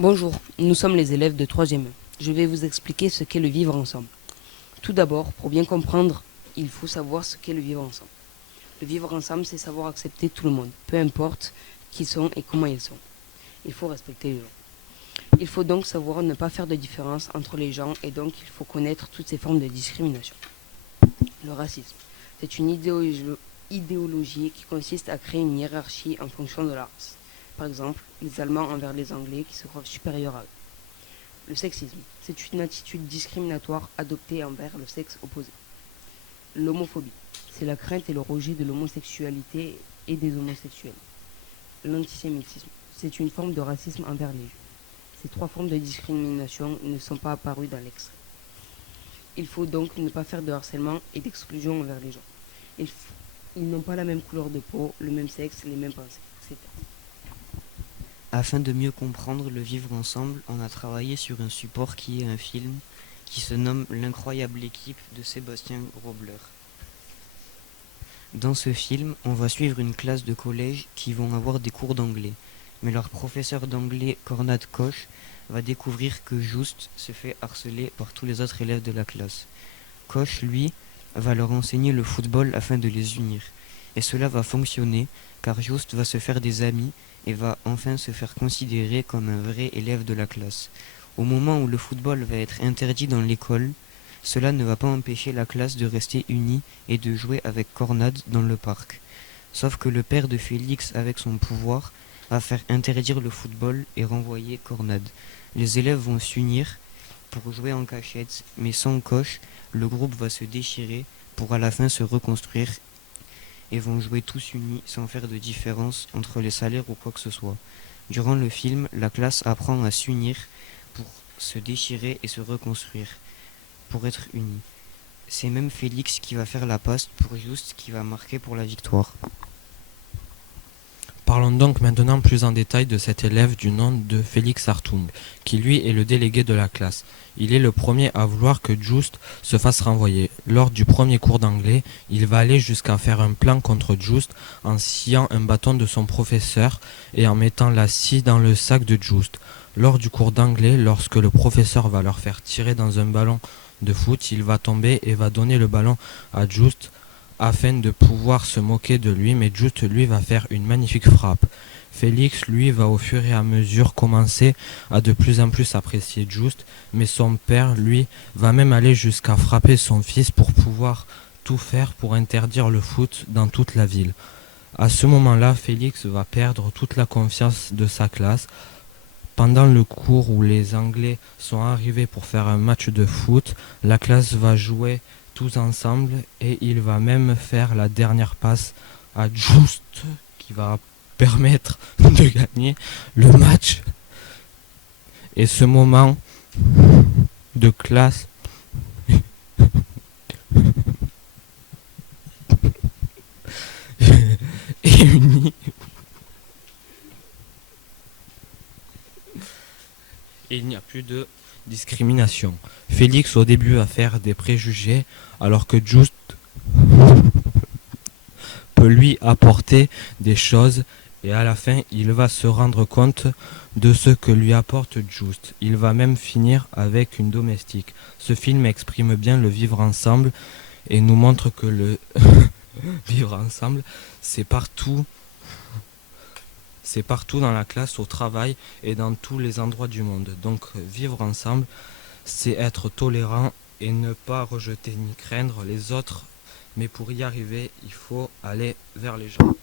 Bonjour, nous sommes les élèves de 3e. Je vais vous expliquer ce qu'est le vivre ensemble. Tout d'abord, pour bien comprendre, il faut savoir ce qu'est le vivre ensemble. Le vivre ensemble, c'est savoir accepter tout le monde, peu importe qui ils sont et comment ils sont. Il faut respecter les gens. Il faut donc savoir ne pas faire de différence entre les gens et donc il faut connaître toutes ces formes de discrimination. Le racisme, c'est une idéologie qui consiste à créer une hiérarchie en fonction de la race. Par exemple, les Allemands envers les Anglais qui se croient supérieurs à eux. Le sexisme, c'est une attitude discriminatoire adoptée envers le sexe opposé. L'homophobie, c'est la crainte et le rejet de l'homosexualité et des homosexuels. L'antisémitisme, c'est une forme de racisme envers les Juifs. Ces trois formes de discrimination ne sont pas apparues dans l'extrait. Il faut donc ne pas faire de harcèlement et d'exclusion envers les gens. Ils n'ont pas la même couleur de peau, le même sexe, les mêmes pensées, etc. Afin de mieux comprendre le vivre ensemble, on a travaillé sur un support qui est un film qui se nomme L'incroyable équipe de Sébastien Grobler. Dans ce film, on va suivre une classe de collège qui vont avoir des cours d'anglais. Mais leur professeur d'anglais, Cornad Koch, va découvrir que Just se fait harceler par tous les autres élèves de la classe. Koch, lui, va leur enseigner le football afin de les unir. Et cela va fonctionner, car Just va se faire des amis et va enfin se faire considérer comme un vrai élève de la classe. Au moment où le football va être interdit dans l'école, cela ne va pas empêcher la classe de rester unie et de jouer avec Cornad dans le parc. Sauf que le père de Félix, avec son pouvoir, va faire interdire le football et renvoyer Cornad. Les élèves vont s'unir pour jouer en cachette, mais sans Koch, le groupe va se déchirer pour à la fin se reconstruire et vont jouer tous unis sans faire de différence entre les salaires ou quoi que ce soit. Durant le film, la classe apprend à s'unir pour se déchirer et se reconstruire, pour être unis. C'est même Félix qui va faire la passe pour Just qui va marquer pour la victoire. Parlons donc maintenant plus en détail de cet élève du nom de Félix Hartung, qui lui est le délégué de la classe. Il est le premier à vouloir que Just se fasse renvoyer. Lors du premier cours d'anglais, il va aller jusqu'à faire un plan contre Just en sciant un bâton de son professeur et en mettant la scie dans le sac de Just. Lors du cours d'anglais, lorsque le professeur va leur faire tirer dans un ballon de foot, il va tomber et va donner le ballon à Just afin de pouvoir se moquer de lui, mais Just lui va faire une magnifique frappe. Félix lui va au fur et à mesure commencer à de plus en plus apprécier Just, mais son père lui va même aller jusqu'à frapper son fils pour pouvoir tout faire pour interdire le foot dans toute la ville. À ce moment-là, Félix va perdre toute la confiance de sa classe. Pendant le cours où les Anglais sont arrivés pour faire un match de foot, la classe va jouer tous ensemble et il va même faire la dernière passe à Just qui va permettre de gagner le match. Et ce moment de classe est uni. Et il n'y a plus de discrimination. Félix au début va faire des préjugés alors que Just peut lui apporter des choses et à la fin il va se rendre compte de ce que lui apporte Just. Il va même finir avec une domestique. Ce film exprime bien le vivre ensemble et nous montre que le vivre ensemble c'est partout. C'est partout dans la classe, au travail et dans tous les endroits du monde. Donc vivre ensemble, c'est être tolérant et ne pas rejeter ni craindre les autres. Mais pour y arriver, il faut aller vers les gens.